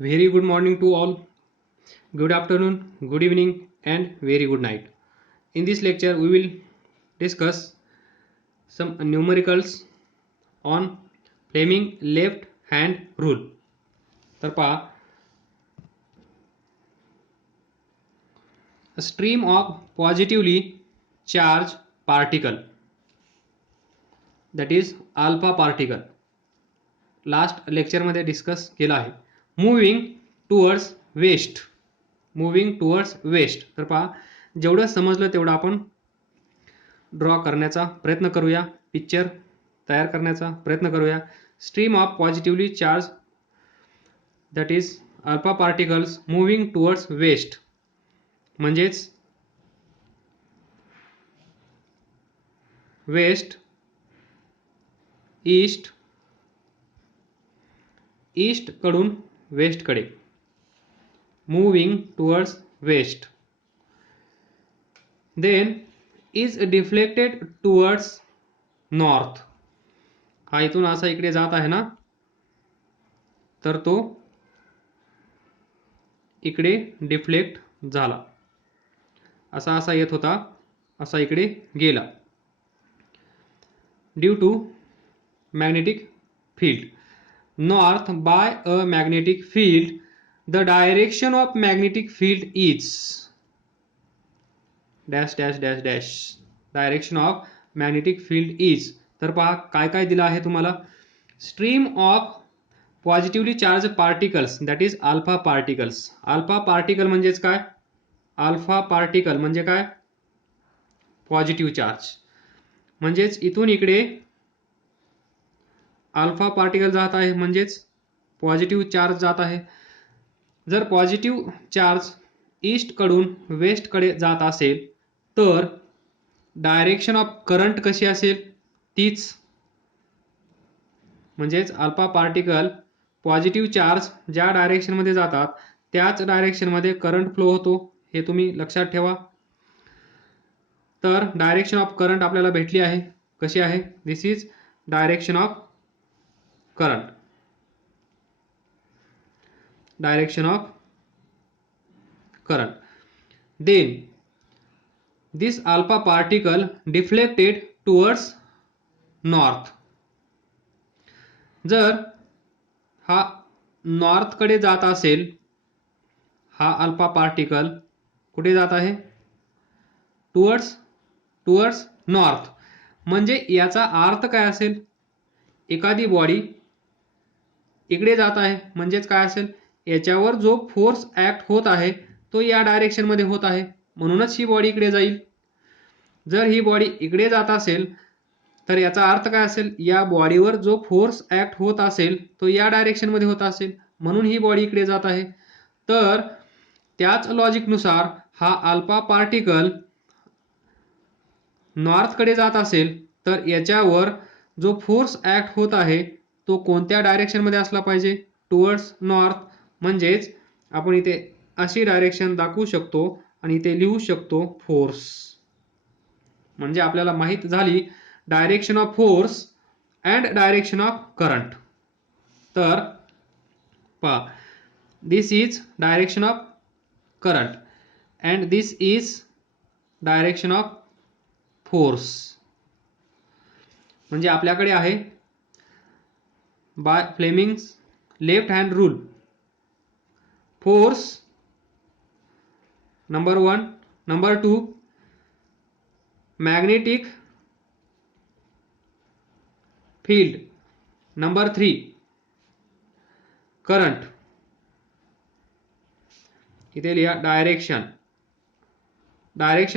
Very good morning to all. Good afternoon, good evening, and very good night. In this lecture, we will discuss some numericals on Fleming left hand rule. तर पहा, a stream of positively charged particle, that is alpha particle, last लेक्चरमध्ये discuss केला आहे. Moving towards waste. तर पहा, जेवढं समजलं तेवढं आपण ड्रॉ करण्याचा प्रयत्न करूया, पिक्चर तयार करण्याचा प्रयत्न करूया. Stream of positively charge, that is alpha particles moving towards west, म्हणजेच वेस्ट, ईस्ट कडून वेस्ट कडे, moving towards west, then is deflected towards north. हा इथून असा इकडे जात आहे ना, तर तो इकडे डिफ्लेक्ट झाला. असा येत होता, असा इकडे गेला due to magnetic field. North by a magnetic field, the direction of magnetic field is dash dash dash dash. Direction of magnetic field is. तर पहा काय काय दिलं आहे तुम्हाला. Stream of positively charge particles, that is alpha particles. Alpha particle म्हणजेच काय? Alpha particle म्हणजे काय? Positive charge. म्हणजेच इथून इकडे अल्फा पार्टिकल जात आहे, म्हणजेच पॉझिटिव्ह चार्ज जात आहे. जर पॉझिटिव्ह चार्ज ईस्ट कडून वेस्ट कडे जात असेल तर डायरेक्शन ऑफ करंट कशी असेल? तीच. म्हणजेच अल्फा पार्टिकल पॉझिटिव्ह चार्ज ज्या डायरेक्शन मध्ये जातात त्याच डायरेक्शन मध्ये करंट फ्लो होतो, हे तुम्ही लक्षात ठेवा. तर डायरेक्शन ऑफ करंट आपल्याला भेटली आहे. कशी आहे? This is direction of current. Direction of current. Then this alpha particle deflected towards north. जर हा नॉर्थ कडे जात असेल, हा अल्फा पार्टिकल कुठे जात आहे? Towards north. म्हणजे याचा अर्थ काय असेल? एखादी बॉडी इकडे जात आहे म्हणजेच काय असेल? याच्यावर जो फोर्स ऍक्ट होत आहे तो या डायरेक्शन मध्ये होत आहे, म्हणूनच ही बॉडी इकडे जाईल. जर ही बॉडी इकडे जात असेल तर याचा अर्थ काय असेल? या बॉडीवर जो फोर्स ऍक्ट होत असेल तो या डायरेक्शन मध्ये होत असेल, म्हणून ही बॉडी इकडे जात आहे. तर त्याच लॉजिक नुसार हा अल्फा पार्टिकल नॉर्थ कडे जात असेल तर याच्यावर जो फोर्स ऍक्ट होत आहे तो कोणत्या डायरेक्शन मध्ये असला पाहिजे? Towards north. म्हणजेच आपण इथे अशी डायरेक्शन दाखवू शकतो आणि इथे लिहू शकतो फोर्स. म्हणजे आपल्याला माहित झाली direction of force and direction of current. तर पहा, this is direction of current and this is direction of force. म्हणजे आपल्याकडे आहे by Fleming's left hand rule, force number 1, number 2 magnetic field, number 3 current. इथे लिहा direction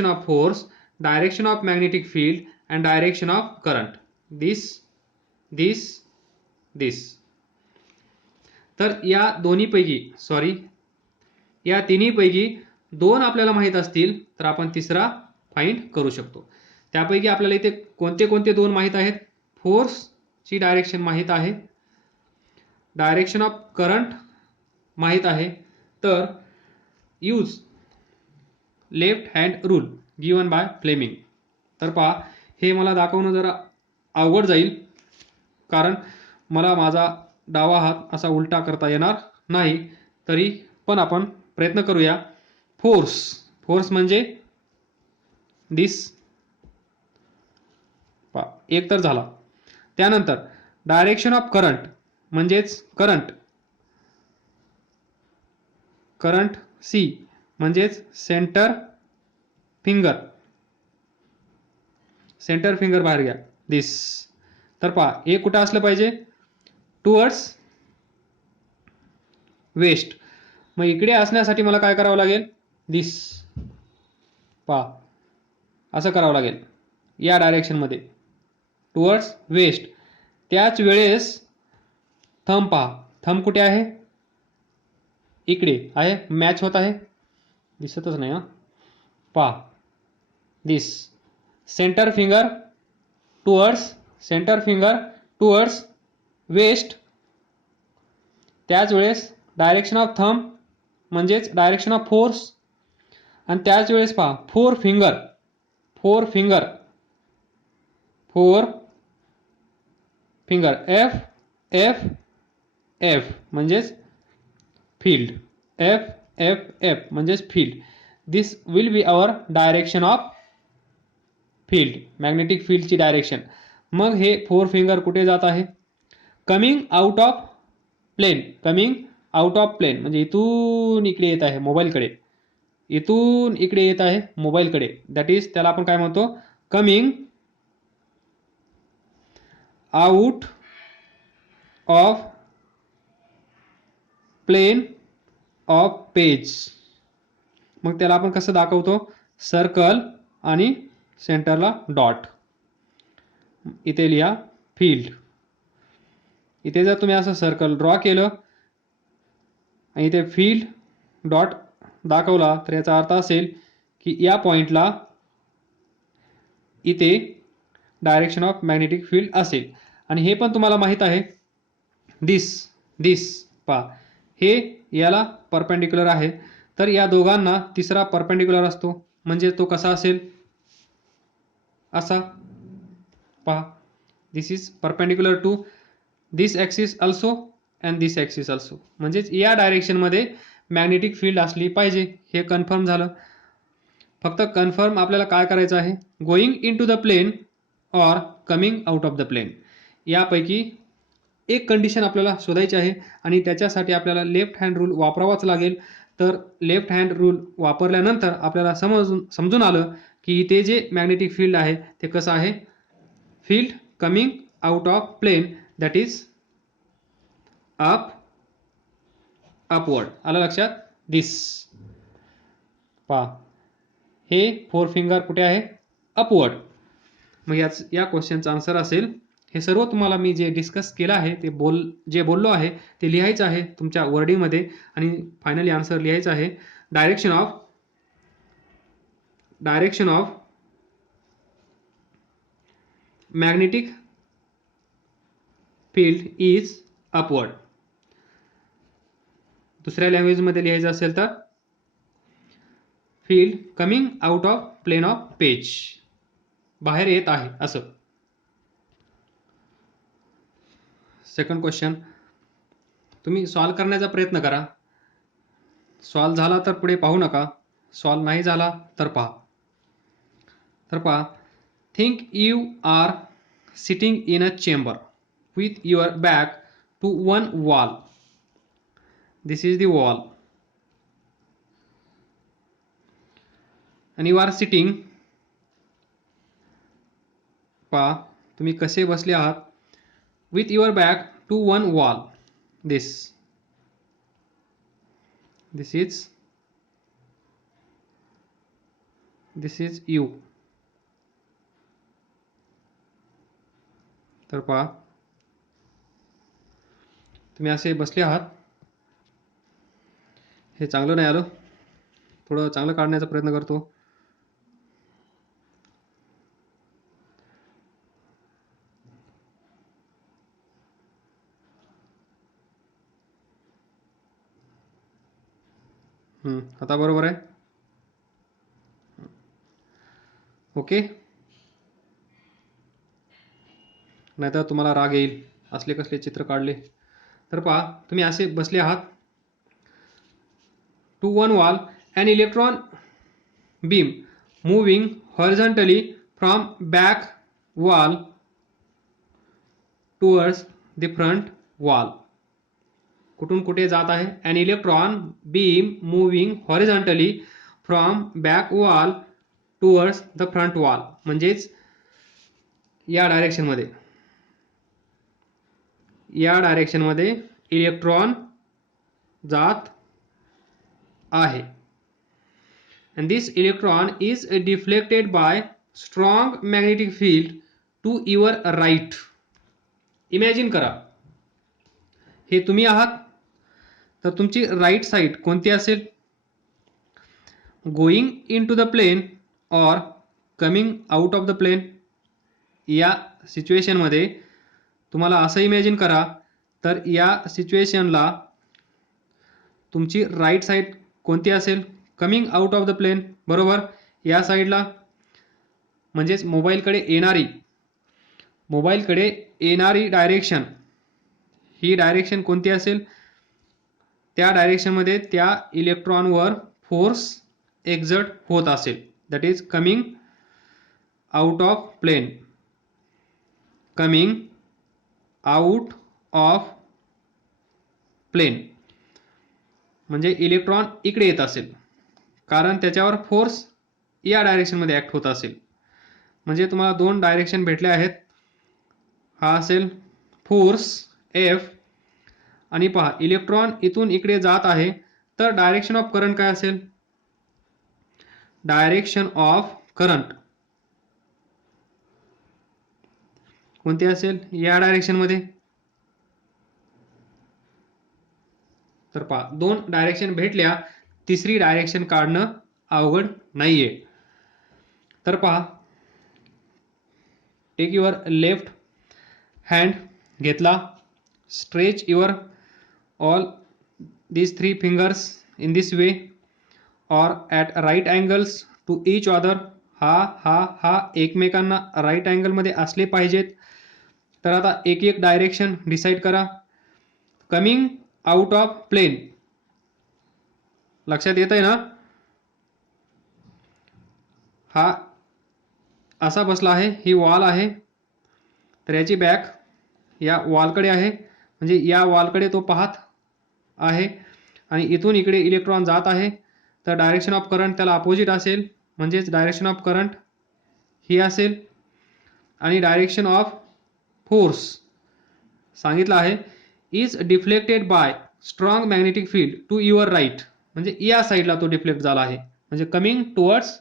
of force, direction of magnetic field and direction of current. This. तर या तिन्ही पैकी दोन आपल्याला माहित असतील तर आपण तिसरा फाइंड करू शकतो. त्यापैकी आपल्याला इथे कोणते कोणते दोन माहित आहेत? फोर्सची डायरेक्शन माहित आहे, डायरेक्शन ऑफ करंट माहित आहे. तर use left hand rule given by Fleming. तर पहा, हे मला दाखवणं जरा अवघड जाईल, कारण मला माझा डावा हात असा उलटा करता येणार नाही. तरी पण आपण प्रयत्न करूया. फोर्स, फोर्स म्हणजे दिस, एक तर झाला. त्यानंतर डायरेक्शन ऑफ करंट म्हणजेच करंट, करंट सी म्हणजेच सेंटर फिंगर, सेंटर फिंगर बाहेर घ्या, दिस. तर पहा हे कुठं असलं पाहिजे, टुवर्ड्स वेस्ट. मग इकडे असण्यासाठी मला काय करावं लागेल, दिस, पहा असं करावं लागेल या डायरेक्शनमध्ये, टुवर्ड्स वेस्ट. त्याच वेळेस थंब पहा, थंब कुठे आहे, इकडे आहे, मॅच होत आहे, दिसतच नाही हा, पहा this, centre finger towards, centre finger towards west. त्याच वेळेस डायरेक्शन ऑफ थंब म्हणजेच डायरेक्शन ऑफ फोर्स. आणि त्याच वेळेस पहा four finger, four finger, four finger F F F म्हणजेच फील्ड, एफ एफ एफ म्हणजेच field. This will be our direction of field, magnetic फील्डची डायरेक्शन. मग हे फोर फिंगर कुठे जात आहे, coming out of plane, coming out of plane म्हणजे इथून इकडे येत आहे मोबाईलकडे, इथून इकडे येत आहे मोबाईलकडे. दॅट इज त्याला आपण काय म्हणतो, coming out of plane of page. मग त्याला आपण कसं दाखवतो, सर्कल आणि सेंटरला डॉट. इथे लिहा फील्ड. इथे जर तुम्ही असं सर्कल ड्रॉ केलं आणि इथे फील्ड डॉट दाखवला तर याचा अर्थ असेल की या पॉइंटला इथे डायरेक्शन ऑफ मॅग्नेटिक फील्ड असेल. आणि हे पण तुम्हाला माहित आहे, दिस, दिस पहा हे याला परपेंडिक्युलर आहे. तर या दोघांना तिसरा परपेंडिक्युलर असतो, म्हणजे तो कसा असेल, असा पहा, this is perpendicular to this axis also and this axis also. म्हणजेच या डायरेक्शनमध्ये मॅग्नेटिक फील्ड असली पाहिजे. हे कन्फर्म झालं. फक्त कन्फर्म आपल्याला काय करायचं आहे, going into the plane or coming out of the plane, यापैकी एक कंडिशन आपल्याला शोधायची आहे. आणि त्याच्यासाठी आपल्याला लेफ्ट हँड रूल वापरावाच लागेल. तर लेफ्ट हँड रूल वापरल्यानंतर आपल्याला समजून आलं की इथे जे मॅग्नेटिक फील्ड आहे ते कसं आहे, field coming out of plane, that is up, upward. आलं लक्षात, दिस पहा हे फोर फिंगर कुठे आहे, अपवर्ड. मग या क्वेश्चनचा आन्सर असेल, हे सर्व तुम्हाला मी जे डिस्कस केलं आहे ते जे बोललो आहे ते लिहायचं आहे तुमच्या वर्डिंगमध्ये आणि फायनली आन्सर लिहायचं आहे. Direction of magnetic field is upward. दुसऱ्या लँग्वेजमध्ये लिहायचं असेल तर field coming out of plane of page, बाहेर येत आहे असं. सेकंड क्वेश्चन तुम्ही सॉल्व करण्याचा प्रयत्न करा. सॉल्व झाला तर पुढे पाहू नका, सॉल्व नाही झाला तर पहा. तर पहा, think you are sitting in a chamber with your back to one wall. This is the wall and you are sitting. पहा तुम्ही कसे बसले आहात, with your back to one wall. this is you. तर पहा तुम्ही असे बसले आहात. हे चांगलं नाही आलं, थोडं चांगलं काढण्याचा प्रयत्न करतो. आता बरोबर आहे, ओके. नाहीतर तुम्हाला राग येईल, असले कसले चित्र काढले. तर पहा तुम्ही असे बसले आहात to one wall, an electron beam moving horizontally from back wall towards the front wall. कुठून कुठे जात आहे? An electron beam moving horizontally from back wall towards the front wall. म्हणजेच या डायरेक्शन मध्ये इलेक्ट्रॉन जात आहे. And this electron is deflected by strong magnetic field to your right. Imagine करा, हे तुम्ही आहात, तर तुमची राईट साइड कोणती असेल? Going into the plane और coming out of the plane. या सिच्युएशनमध्ये तुम्हाला असं इमॅजिन करा, तर या सिच्युएशनला तुमची राईट साइड कोणती असेल? Coming out of the plane, बरोबर. या साईडला म्हणजेच मोबाईलकडे येणारी डायरेक्शन, ही डायरेक्शन कोणती असेल? त्या डायरेक्शनमध्ये त्या इलेक्ट्रॉनवर फोर्स एक्झर्ट होत असेल, that is coming out of plane. Coming out of plane म्हणजे इलेक्ट्रॉन इकडे येत असेल, कारण त्याच्यावर फोर्स या डायरेक्शनमध्ये ॲक्ट होत असेल. म्हणजे तुम्हाला दोन डायरेक्शन भेटले आहेत. हा असेल फोर्स F, आणि पहा इलेक्ट्रॉन इथून इकडे जात आहे, तर डायरेक्शन ऑफ करंट काय असेल? डायरेक्शन ऑफ करंट कोणती असेल या डायरेक्शनमध्ये? तर पहा दोन डायरेक्शन भेटल्या, तिसरी डायरेक्शन काढणं अवघड नाहीये. तर पहा, टेक युअर लेफ्ट हँड घेतला, stretch your all these three fingers in this way or at right angles to each other. हा एकमेकांना राईट अँगल मध्ये असले पाहिजेत. तर आता एक एक डायरेक्शन डिसाइड करा. कमिंग आउट ऑफ प्लेन, लक्षात येत आहे ना? हा असा बसला आहे, ही वॉल आहे, तर याची बॅक या वॉलकडे आहे, म्हणजे या वॉलकडे तो पाहत आहे, आणि इथून इकडे इलेक्ट्रॉन जात आहे, तर डायरेक्शन ऑफ करंट त्याला अपोजिट असेल, म्हणजेच डायरेक्शन ऑफ करंट ही असेल. आणि डायरेक्शन ऑफ फोर्स सांगितलं आहे, is deflected by strong magnetic field to your right, म्हणजे या साईडला तो डिफ्लेक्ट झाला आहे, म्हणजे कमिंग टुवर्ड्स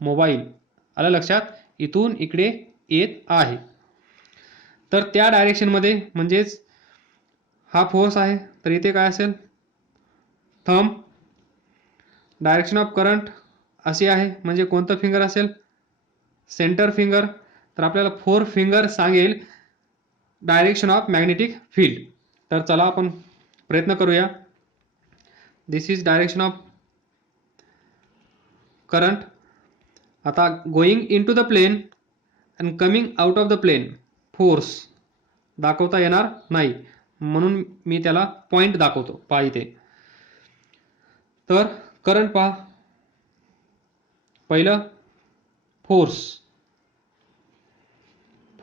मोबाईल. आलं लक्षात? इथून इकडे येत आहे. तर त्या डायरेक्शनमध्ये, म्हणजेच हा फोर्स आहे, तर इथे काय असेल? थंब. डायरेक्शन ऑफ करंट अशी आहे, म्हणजे कोणतं फिंगर असेल? Centre finger. तर आपल्याला 4 फिंगर सांगेल डायरेक्शन ऑफ मॅग्नेटिक फील्ड. तर चला आपण प्रयत्न करूया. This is direction of current. आता going into the plane and coming out of the plane, force दाखवता येणार नाही, म्हणून मी त्याला पॉइंट दाखवतो. पहा इथे, तर करंट पहा, पहिलं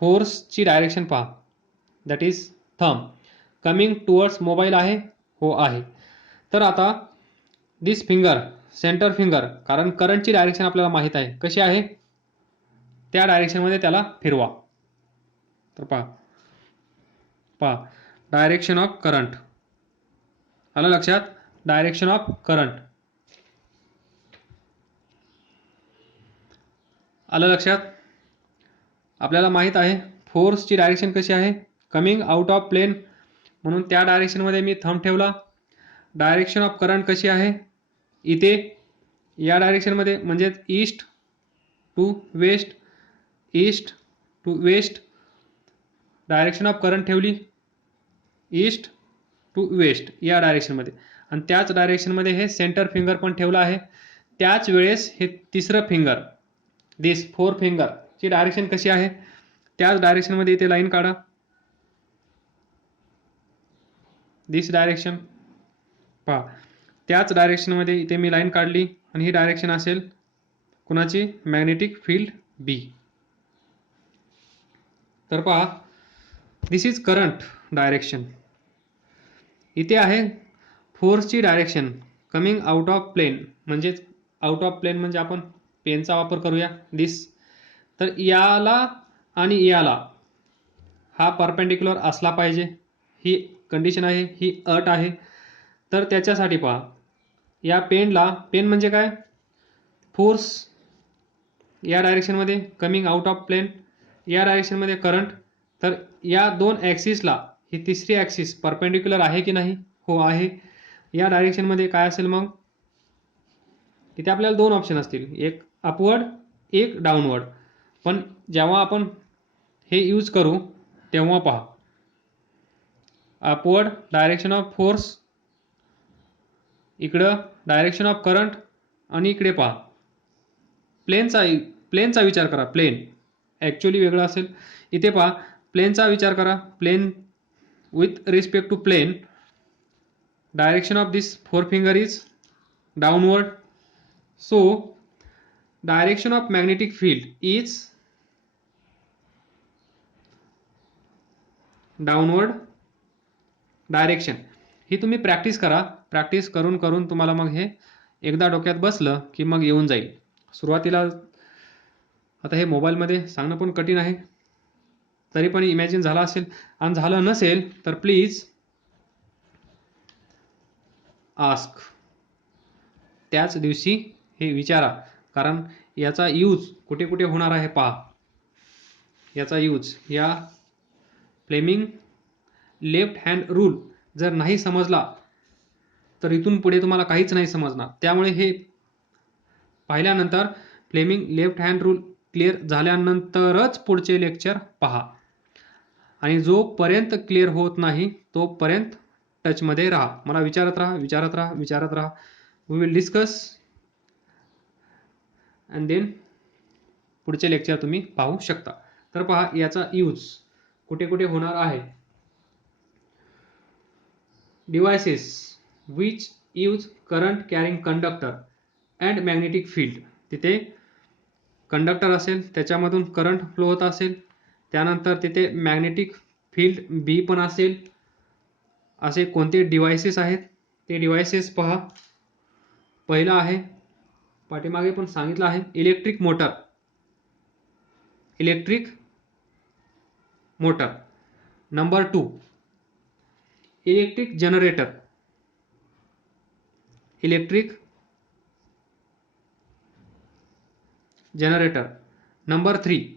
फोर्सची डायरेक्शन पहा, that is thumb. Coming towards mobile आहे, हो आहे. तर आता दिस फिंगर, सेंटर फिंगर, कारण करंटची डायरेक्शन आपल्याला माहित आहे कशी आहे, त्या डायरेक्शनमध्ये त्याला फिरवा. तर पहा डायरेक्शन ऑफ करंट, आलं लक्षात? डायरेक्शन ऑफ करंट आलं लक्षात? आपल्याला माहित आहे फोर्सची डायरेक्शन कशी आहे, कमिंग आउट ऑफ प्लेन, म्हणून त्या डायरेक्शनमध्ये मी थंब ठेवला. डायरेक्शन ऑफ करंट कशी आहे? इथे या डायरेक्शनमध्ये, म्हणजे east to west, direction of current ठेवली ईस्ट टू वेस्ट या डायरेक्शनमध्ये. आणि त्याच डायरेक्शनमध्ये हे सेंटर फिंगर पण ठेवलं आहे. त्याच वेळेस हे तिसरं फिंगर, दिस 4 फिंगरची डायरेक्शन कशी आहे? त्याच डायरेक्शनमध्ये इथे लाईन काढा, दिस डायरेक्शन. पहा त्याच डायरेक्शनमध्ये इथे मी लाईन काढली आणि ही डायरेक्शन असेल कुणाची, मॅग्नेटिक फील्ड बी. तर पहा दिस इज करंट डायरेक्शन. इथे आहे फोर्सची direction coming out of plane, म्हणजेच आउट ऑफ प्लेन म्हणजे आपण पेनचा वापर करूया दिस. तर याला आणि याला हा परपेंडिक्युलर असला पाहिजे, ही कंडिशन आहे, ही अट आहे. तर त्याच्यासाठी पहा या पेनला, पेन म्हणजे काय, फोर्स या डायरेक्शनमध्ये कमिंग आउट ऑफ प्लेन, या डायरेक्शनमध्ये करंट. तर या दोन ॲक्सिसला ही तिसरी ॲक्सिस परपेंडिक्युलर आहे की नाही, हो आहे. या डायरेक्शनमध्ये काय असेल मग, इथे आपल्याला दोन ऑप्शन असतील, एक अपवर्ड एक डाऊनवर्ड. पण जेव्हा आपण हे यूज करू तेव्हा पहा अपवर्ड डायरेक्शन ऑफ फोर्स, इकडं डायरेक्शन ऑफ करंट, आणि इकडे पहा प्लेनचा विचार करा. प्लेन ॲक्च्युअली वेगळं असेल. इथे पहा प्लेनचा विचार करा. Plane with respect to plane direction of this four finger is downward. So direction of magnetic field is downward direction. ही तुम्ही प्रॅक्टिस करा. प्रॅक्टिस करून करून तुम्हाला मग हे एकदा डोक्यात बसलं की मग येऊन जाईल. सुरुवातीला आता हे मोबाईलमध्ये सांगणं पण कठीण आहे, तरी पण इमॅजिन झाला असेल, आणि झालं नसेल तर प्लीज आस्क, त्याच दिवशी हे विचारा. कारण याचा यूज कुठे कुठे होणार आहे पहा. याचा यूज या फ्लेमिंग लेफ्ट हँड रूल जर नाही समजला तर इथून पुढे तुम्हाला काहीच नाही समजणार. त्यामुळे हे पाहिल्यानंतर Fleming left hand rule clear झाल्यानंतरच पुढचे लेक्चर पहा. आणि जोपर्यंत क्लिअर होत नाही तोपर्यंत टचमध्ये राहा. मला विचारत राहा. We will discuss and then पुढचे लेक्चर तुम्ही पाहू शकता. तर पहा याचा यूज कुठे कुठे होणार आहे. Devices which use current carrying conductor and magnetic field. तिथे कंडक्टर असेल, त्याच्यामधून करंट फ्लो होत असेल, त्यानंतर तिथे मॅग्नेटिक फील्ड बी पण असेल. असे कोणते डिव्हाइसेस आहेत ते डिव्हाइसेस पहा. पहिला आहे, पाठीमागे पण सांगितलं आहे, electric motor. Number 2 electric generator. Number 3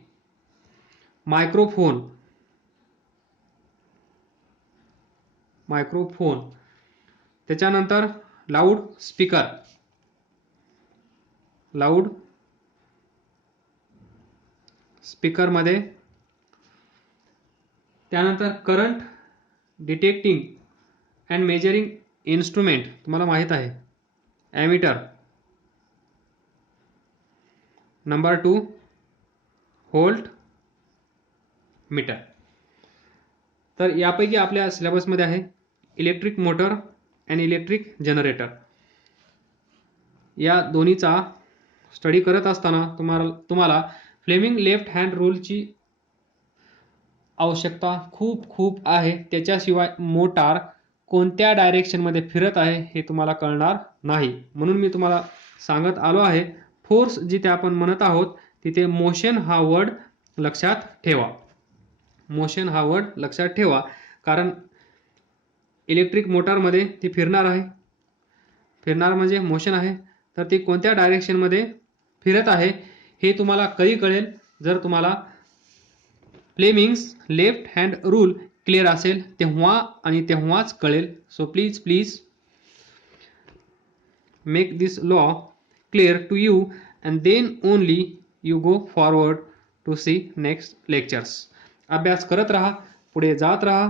microphone. त्याच्यानंतर लाऊड स्पीकर मध्ये, त्यानंतर current detecting and measuring instrument, तुम्हाला माहित आहे, ॲमीटर. Number 2 volt meter. तर यापैकी आपल्या सिलेबसमध्ये आहे electric motor and electric generator. या दोन्हीचा स्टडी करत असताना तुम्हाला फ्लेमिंग लेफ्ट हँड रूलची आवश्यकता खूप आहे. त्याच्याशिवाय मोटार कोणत्या डायरेक्शनमध्ये फिरत आहे हे तुम्हाला कळणार नाही. म्हणून मी तुम्हाला सांगत आलो आहे, फोर्स जिथे आपण म्हणत आहोत तिथे मोशन हा वर्ड लक्षात ठेवा. कारण इलेक्ट्रिक मोटारमध्ये ती फिरणार म्हणजे मोशन आहे. तर ती कोणत्या डायरेक्शनमध्ये फिरत आहे हे तुम्हाला कधी कळेल, जर तुम्हाला Fleming's left hand rule clear असेल तेव्हा आणि तेव्हाच कळेल. So please make this law clear to you and then only you go forward to see next lectures. अभ्यास करत राहा, पुढे जात राहा.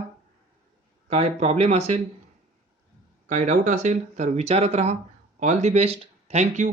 काय प्रॉब्लेम असेल, काय डाऊट असेल तर विचारत राहा. All the best. थँक्यू.